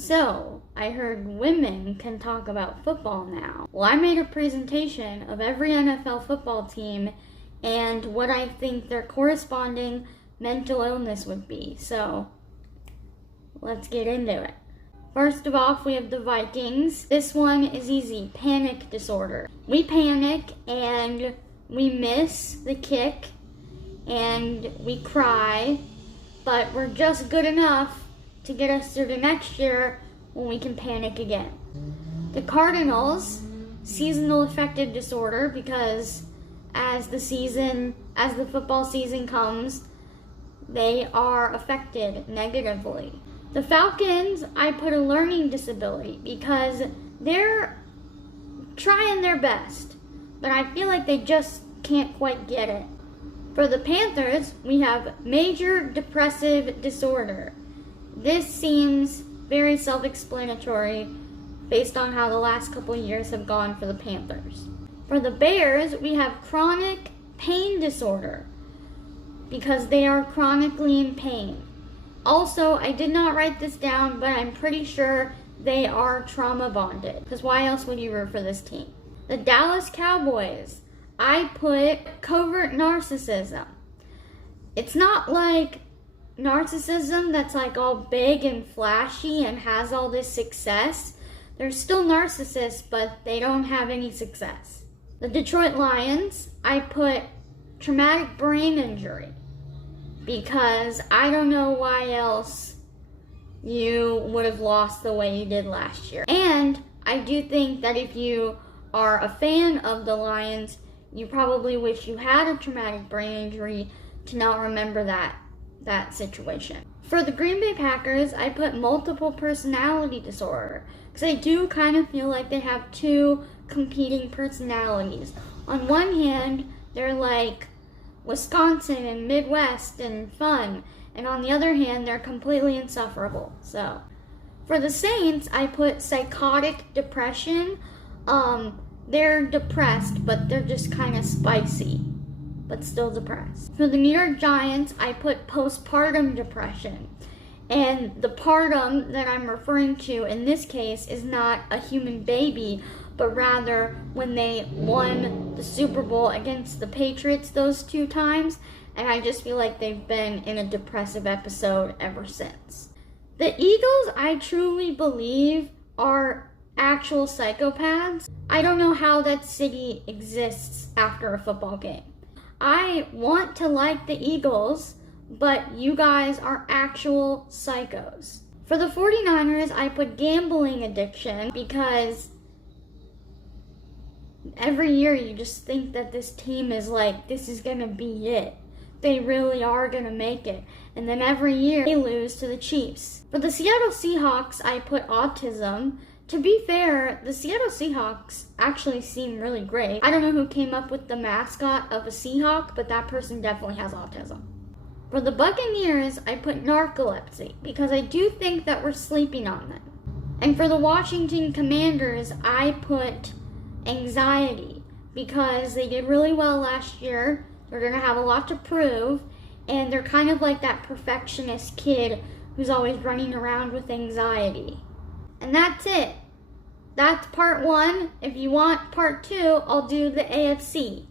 So, I heard women can talk about football now. Well, I made a presentation of every NFL football team and what I think their corresponding mental illness would be. So, let's get into it. First of all, we have the Vikings. This one is easy. Panic disorder. We panic and we miss the kick and we cry, but we're just good enough to get us through the next year when we can panic again. The Cardinals, seasonal affective disorder, because as the football season comes, they are affected negatively. The Falcons, I put a learning disability because they're trying their best, but I feel like they just can't quite get it. For the Panthers, we have major depressive disorder. This seems very self-explanatory based on how the last couple of years have gone for the Panthers. For the Bears, we have chronic pain disorder because they are chronically in pain. Also, I did not write this down, but I'm pretty sure they are trauma bonded, because why else would you root for this team? The Dallas Cowboys, I put covert narcissism. It's not like narcissism that's like all big and flashy and has all this success. They're still narcissists, but they don't have any success. The Detroit Lions, I put traumatic brain injury because I don't know why else you would have lost the way you did last year. And I do think that if you are a fan of the Lions, you probably wish you had a traumatic brain injury to not remember that situation. For the Green Bay Packers, I put multiple personality disorder because I do kind of feel like they have two competing personalities. On one hand, they're like Wisconsin and Midwest and fun, and on the other hand, they're completely insufferable. So, for the Saints, I put psychotic depression. They're depressed, but they're just kind of spicy, but still depressed. For the New York Giants, I put postpartum depression. And the partum that I'm referring to in this case is not a human baby, but rather when they won the Super Bowl against the Patriots those 2 times, and I just feel like they've been in a depressive episode ever since. The Eagles, I truly believe, are actual psychopaths. I don't know how that city exists after a football game. I want to like the Eagles, but you guys are actual psychos. For the 49ers, I put gambling addiction because every year you just think that this team is like, this is going to be it. They really are going to make it. And then every year they lose to the Chiefs. For the Seattle Seahawks, I put autism. To be fair, the Seattle Seahawks actually seem really great. I don't know who came up with the mascot of a Seahawk, but that person definitely has autism. For the Buccaneers, I put narcolepsy because I do think that we're sleeping on them. And for the Washington Commanders, I put anxiety because they did really well last year. They're going to have a lot to prove, and they're kind of like that perfectionist kid who's always running around with anxiety. And that's it. That's part 1. If you want part 2, I'll do the AFC.